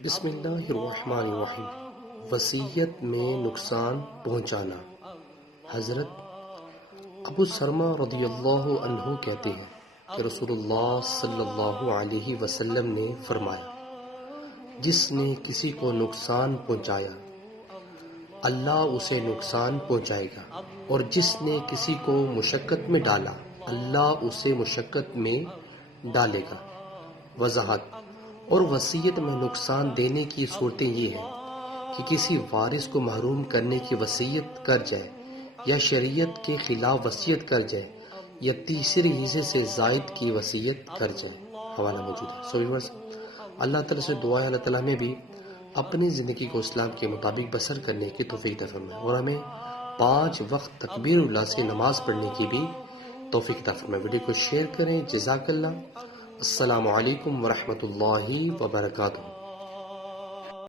بسم اللہ الرحمن الرحیم۔ وصیت میں نقصان پہنچانا۔ حضرت ابو سرمہ رضی اللہ عنہ کہتے ہیں کہ رسول اللہ صلی اللہ علیہ وسلم نے فرمایا، جس نے کسی کو نقصان پہنچایا اللہ اسے نقصان پہنچائے گا، اور جس نے کسی کو مشقت میں ڈالا اللہ اسے مشقت میں ڈالے گا۔ وضاحت اور وصیت میں نقصان دینے کی صورتیں یہ ہیں کہ کسی وارث کو محروم کرنے کی وصیت کر جائے، یا شریعت کے خلاف وصیت کر جائے، یا تیسرے حصے سے زائد کی وصیت کر جائے۔ حوالہ موجود ہے۔ سو ویورز، اللہ تعالیٰ سے دعا ہے اللہ تعالیٰ ہمیں بھی اپنی زندگی کو اسلام کے مطابق بسر کرنے کی توفیق عطا فرمائے، اور ہمیں 5 وقت تکبیر اللہ سے نماز پڑھنے کی بھی توفیق عطا فرمائے۔ ویڈیو کو شیئر کریں۔ جزاک اللہ۔ السلام علیکم ورحمۃ اللہ وبرکاتہ۔